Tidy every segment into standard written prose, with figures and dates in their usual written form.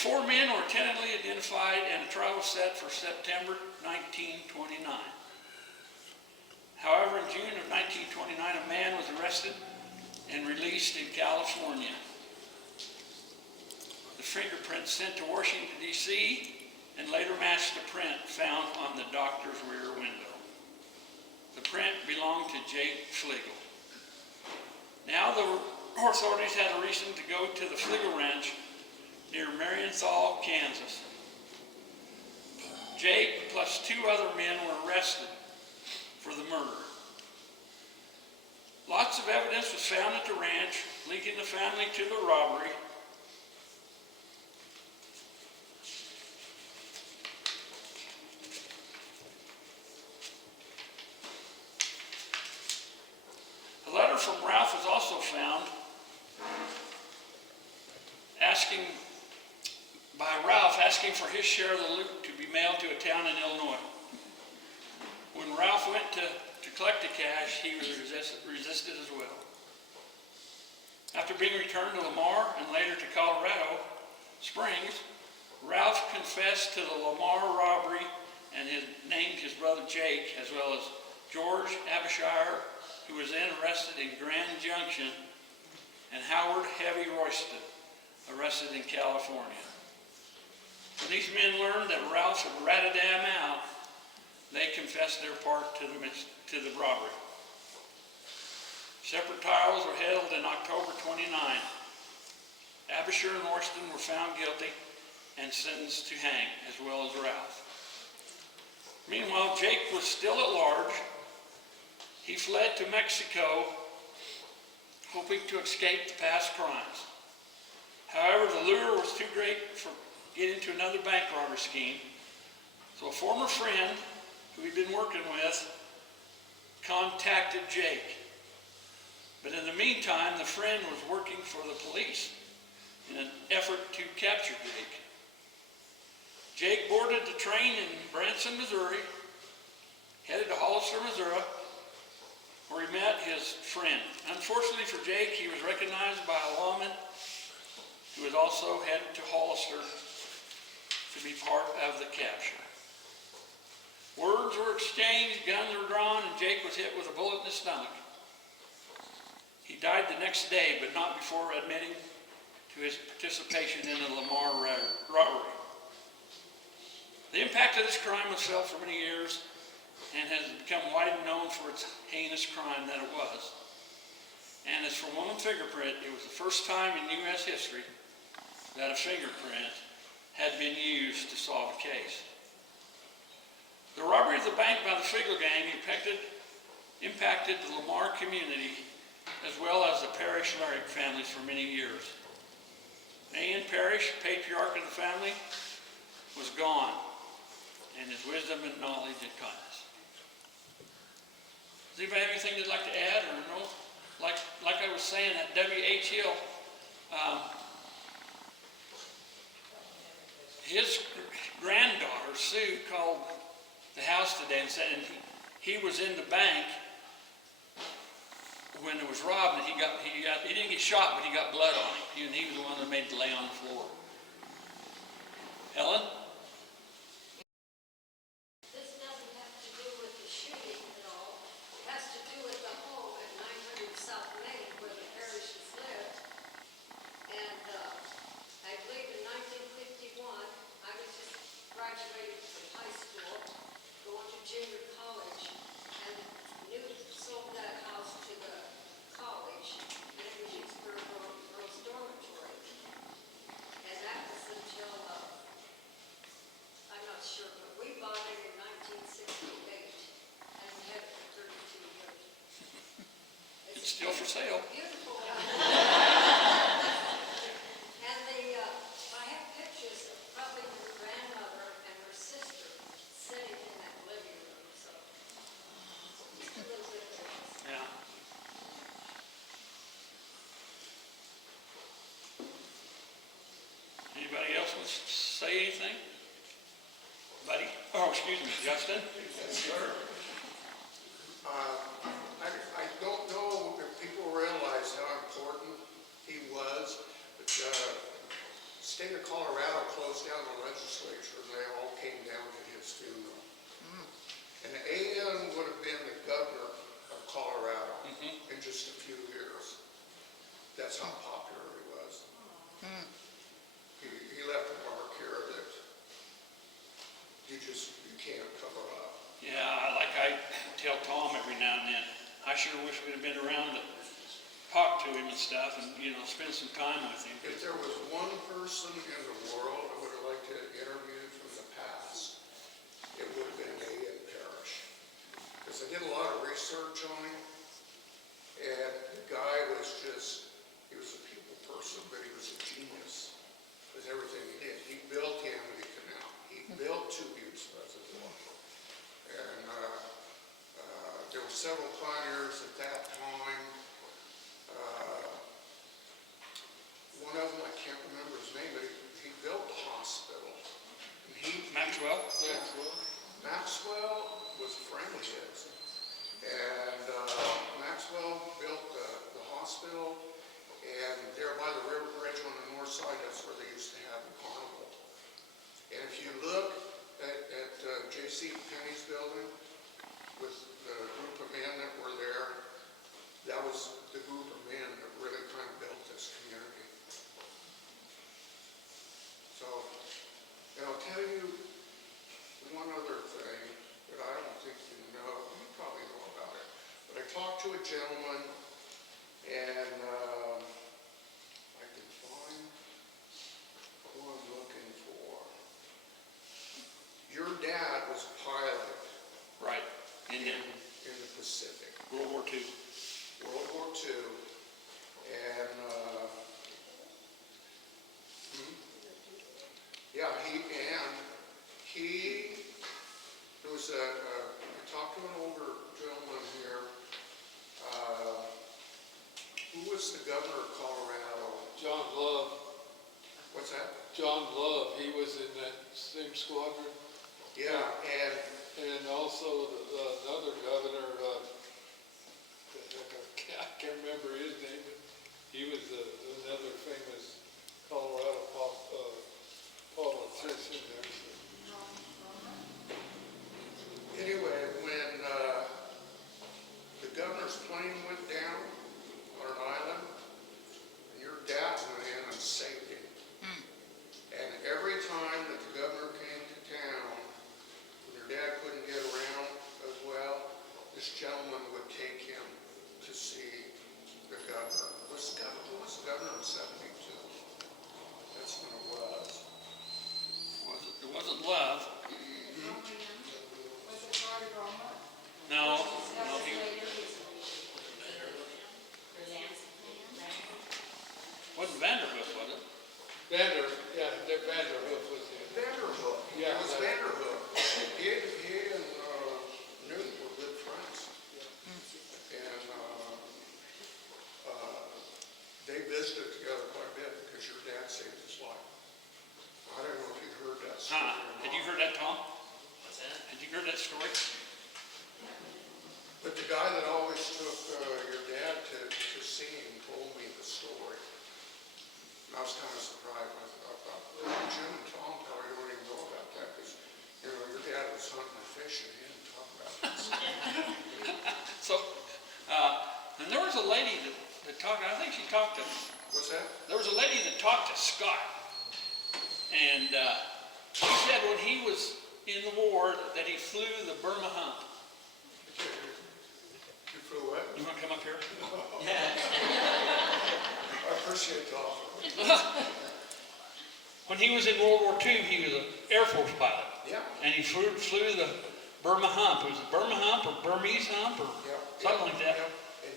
4 men were tentatively identified and a trial was set for September 1929. However, in June of 1929, a man was arrested and released in California. The fingerprints sent to Washington, D.C., and later matched the print found on the doctor's rear window. The print belonged to Jake Fleagle. Now the authorities had a reason to go to the Fleagle Ranch near Marienthal, Kansas. Jake plus 2 other men were arrested for the murder. Lots of evidence was found at the ranch linking the family to the robbery. A letter from Ralph was also found asking for his share of the loot to be mailed to a town in Illinois. When Ralph went to collect the cash, he was resisted as well. After being returned to Lamar and later to Colorado Springs, Ralph confessed to the Lamar robbery and named his brother Jake, as well as George Abishire, who was then arrested in Grand Junction, and Howard Heavy Royston, arrested in California. When these men learned that Ralph had ratted them out, they confessed their part to the robbery. Separate trials were held in October 29. Abishire and Royston were found guilty and sentenced to hang, as well as Ralph. Meanwhile, Jake was still at large. He fled to Mexico, hoping to escape the past crimes. However, the lure was too great for getting to another bank robbery scheme, so a former friend who he'd been working with contacted Jake. But in the meantime, the friend was working for the police in an effort to capture Jake. Jake boarded the train in Branson, Missouri, headed to Hollister, Missouri, where he met his friend. Unfortunately for Jake, he was recognized by a lawman who was also headed to Hollister to be part of the capture. Words were exchanged, guns were drawn, and Jake was hit with a bullet in the stomach. He died the next day, but not before admitting to his participation in the Lamar robbery. The impact of this crime was felt for many years and has become widely known for its heinous crime that it was. And as for one fingerprint, it was the first time in U.S. history that a fingerprint had been used to solve a case. The robbery of the bank by the Fleagle Gang impacted the Lamar community as well as the Parrish Larrick families for many years. Ian Parrish, patriarch of the family, was gone, and his wisdom and knowledge and kindness. Does anybody have anything they'd like to add or know? Like I was saying at W.H. Hill, his granddaughter, Sue, called the house today and said he was in the bank when it was robbed, and he didn't get shot, but he got blood on him. And he was the one that made the lay on the floor. Helen? This doesn't have to do with the shooting at all. It has to do with the home at 900 South Main where the Parrishes lived. And I believe in 1951, I was just graduating from high school, going to junior college, and Newt sold that house to the college, and it was used for a girls' dormitory. And that was until, I'm not sure, but we bought it in 1968, and we had it for 32 years. It's still for sale. Beautiful. And I have pictures of probably her grandmother and her sister sitting in that living room, so just a little bit of this. Yeah. Anybody else want to say anything? Buddy? Oh, excuse me, Justin? Yes, sir. I don't know if people realize how important he was, but state of Colorado closed down the legislature and they all came down to his funeral. And A.N. would have been the governor of Colorado in just a few years. That's how popular he was. He left a mark here that you can't cover up. Yeah, like I tell Tom every now and then, I sure wish we'd have been around to talk to him and stuff and, you know, spend some time with him. If there was one person in the world I would have liked to interview from the past, it would have been A.N. Parrish. Because I did a lot of research on him, and the guy was he was a people person, but he was a genius with everything he did. He built the Amity Canal. He built Two Buttes Reservoir. And there were several pioneers at that time. One of them, I can't remember his name, but he built the hospital. And Maxwell? Maxwell was a friend of his. And Maxwell built the hospital, and there by the river bridge on the north side, that's where they used to have the carnival. And if you look at J.C. Penney's building with the group of men that were there, that was the group of men that really kind of built this community. So, and I'll tell you one other thing that I don't think you know, you probably know about it, but I talked to a gentleman, and I can find who I'm looking for. Your dad was a pilot Right. in the Pacific. World War II. World War II, and there was I talked to an older gentleman here. Who was the governor of Colorado? John Love. What's that? John Love, he was in that same squadron. Yeah, And also another governor, I can't remember his name, but he was another famous Colorado politician there. anyway, when the governor's plane went down on an island, your dad went in and saved him. And every time that the governor came to town, when your dad couldn't get around as well, this gentleman would take him to see the governor. Who was the governor in 72? That's when it was. It wasn't Love. Was it Charlie Roma? No, That no, was he later. wasn't Vanderhoof, was it? Vanderhoof was in. Vanderhoof. Yeah, It was that- Vanderhoof. He and Newt were good friends. And they visited together quite a bit because your dad saved his life. I don't know if you heard that story or not. Had you heard that, Tom? What's that? Had you heard that story? But the guy that always took your dad to see him told me the story. And I was kind of surprised. I thought, Jim and Tom probably don't even know about that because, you know, your dad was hunting and fishing. He didn't talk about this. So, and there was a lady that talked, I think she talked to, What's that? there was a lady that talked to Scott. And she said when he was in the war that he flew the Burma hump. You flew what? You want to come up here? I appreciate the offer. When he was in World War II, he was an Air Force pilot. Yeah. And he flew the Burma hump. It was a Burma hump or Burmese hump or something like that.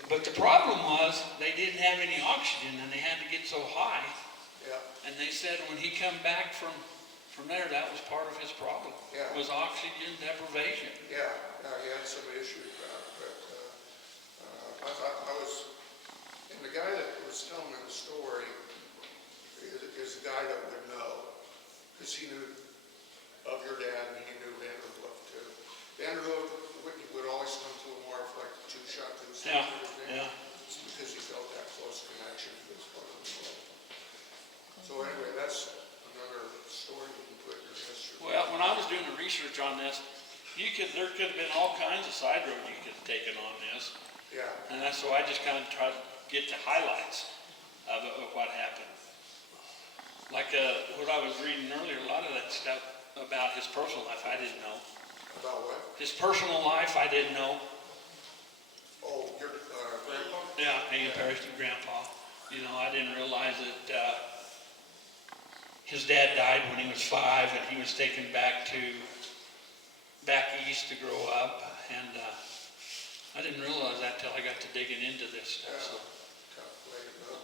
But the problem was they didn't have any oxygen and they had to get so high. Yeah. And they said when he come back from there, that was part of his problem. Yeah. Was oxygen deprivation. Yeah, he had some issues about it, but I thought and the guy that was telling me the story is the guy that would know, because he knew of your dad and he knew Vanderhoof too. Vanderhoof would always come to Lamar for like the two-shot, Yeah, yeah. It's because he felt that close connection to this part of the world. So anyway, that's research on this, there could have been all kinds of side roads you could have taken on this. Yeah, And that's so I just kind of tried to get the highlights of what happened. Like what I was reading earlier, a lot of that stuff about his personal life, I didn't know. about what? His personal life, I didn't know. Oh, your grandpa? Yeah, being Parrish to Grandpa. You know, I didn't realize that his dad died when he was 5, and he was taken back east to grow up. And I didn't realize that till I got to digging into this stuff. So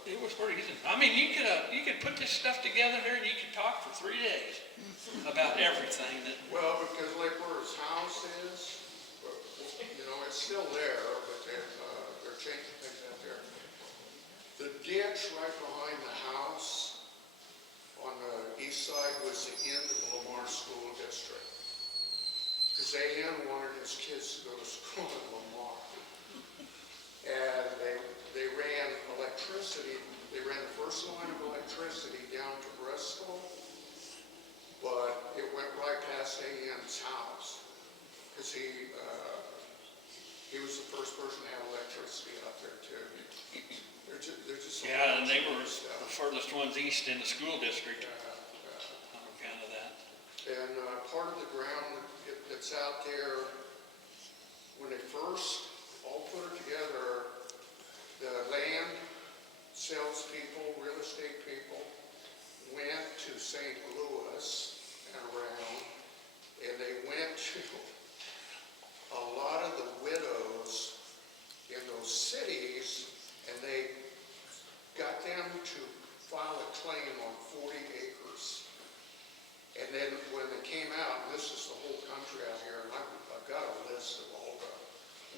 it was pretty good. I mean, you could put this stuff together here, and you could talk for 3 days about everything that. Well, because like where his house is, you know, it's still there, but they're changing things out there. The ditch right behind the house on the east side was the end of the Lamar School District. Because A.N. wanted his kids to go to school in Lamar. And they ran electricity, they ran the first line of electricity down to Bristol, but it went right past A.N.'s house. Because he was the first person to have electricity out there too. They're just Yeah, and they were the furthest ones east in the school district. On account of that. And part of the ground that's out there, when they first all put it together, the land salespeople, real estate people, went to St. Louis and around, and they went to a lot of the widows in those cities, and they got them to file a claim on 40 acres. And then when they came out, and this is the whole country out here, and I've got a list of all the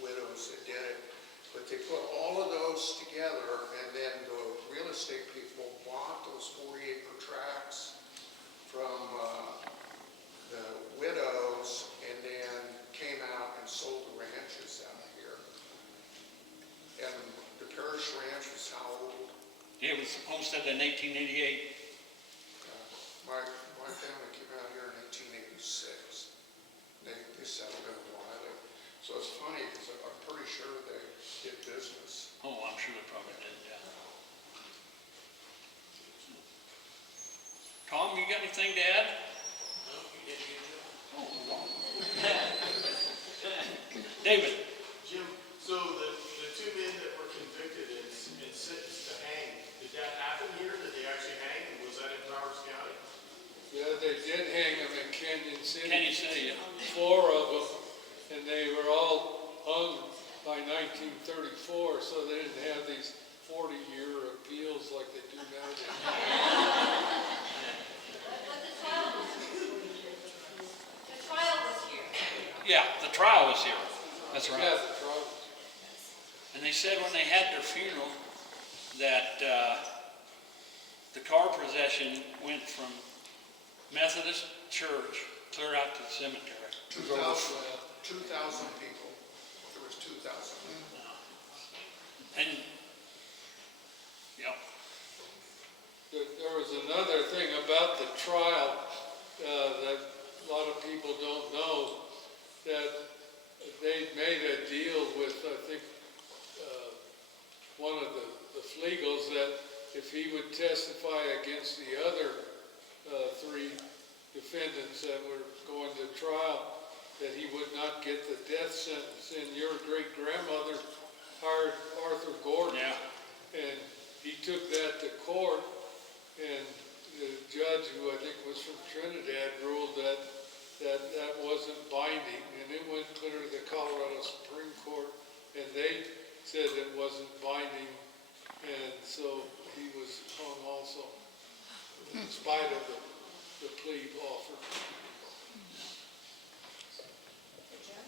widows that did it, but they put all of those together, and then the real estate people bought those 40-acre tracts from the widows, and then came out and sold the ranches out here. And the Parrish Ranch was how old? It was homesteaded in 1888. My family came out here in 1886. They settled in Wiley. So it's funny, because I'm pretty sure they did business. Oh, I'm sure they probably did, yeah. Tom, you got anything to add? No, you did a good job. David? Jim, so the two men that were convicted and sentenced to hang, did that happen here? Did they actually hang? Was that in Prowers County? Yeah, they did hang them in Canyon City. Canyon City, yeah. 4 of them, and they were all hung by 1934, so they didn't have these 40-year appeals like they do nowadays. But the trial was here. Yeah, the trial was here. That's right. Yeah, the trial. And they said when they had their funeral that the car procession went from Methodist church clear out to the cemetery. 2,000 people. There was 2,000. And, yeah, There was another thing about the trial that a lot of people don't know, that they made a deal with, I think, one of the Fleagles, that if he would testify against the other 3 defendants that were going to trial, that he would not get the death sentence. And your great-grandmother hired Arthur Gordon. yeah. And he took that to court, and the judge, who I think was from Trinidad, ruled that wasn't binding, and it went clear to the Colorado Supreme Court, and they said it wasn't binding, and so he was hung also, in spite of the plea offer. Jim,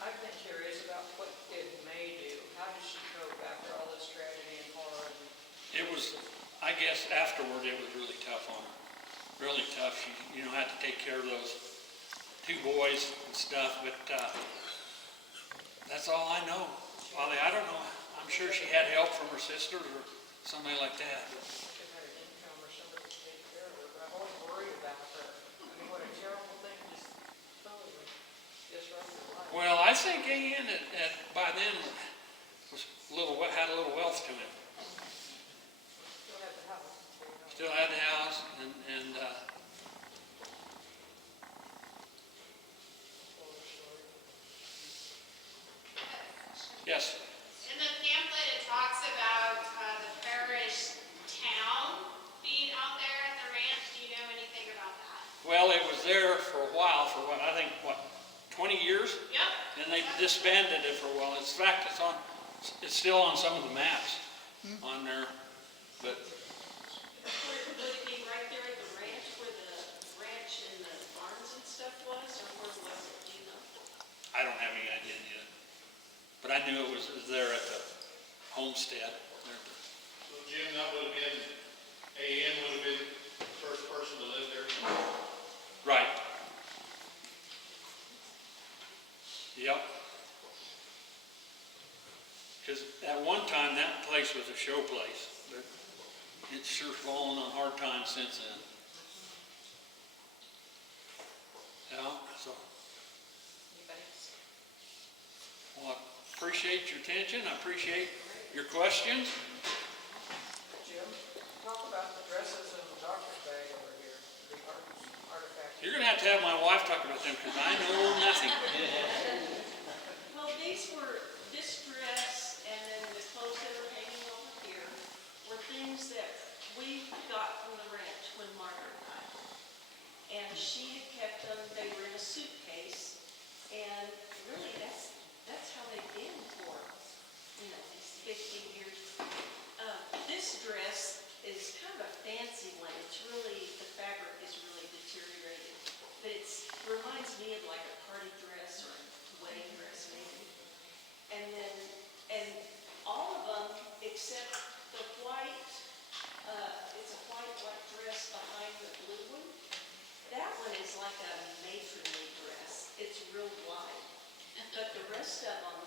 I've been curious about what did May do? How did she cope after all this tragedy and horror? It was, I guess afterward, it was really tough on her. Really tough. She, had to take care of those 2 boys and stuff, but that's all I know. Polly, I don't know. I'm sure she had help from her sister or somebody like that. She had an income or somebody to take care of her, but I've always worried about her. I mean, what a terrible thing, just think A.N. by then was had a little wealth to him. Still have the house. Still had the house and yes. In the pamphlet, it talks about the parish town being out there at the ranch. Do you know anything about that? Well, it was there for a while, for what, I think, 20 years? Yep. And they disbanded it for a while. In fact, it's still on some of the maps on there, but Would it be right there at the ranch where the ranch and the farms and stuff was, or where was it, do you know? I don't have any idea yet. But I knew it was there at the homestead. There. So Jim, that would have been, A.N. would have been the first person to live there. Right. Yep. Because at one time, that place was a show place. But it's sure fallen on hard times since then. Yeah, so, Anybody else? well, I appreciate your attention. I appreciate your questions. Jim, talk about the dresses in the doctor's bag over here, the artifact. You're going to have my wife talk about them because I know nothing. Well, these were, this dress and then the clothes that are hanging over here were things that we got from the ranch when Margaret died. And she had kept them, they were in a suitcase, and really that's how they've been for, these 50 years. This dress is kind of a fancy one. It's really, the fabric is really deteriorated. But it reminds me of like a party dress or a wedding dress maybe. And all of them, except the white, it's a white dress behind the blue one. That one is like a matronly dress. It's real wide. But the rest of them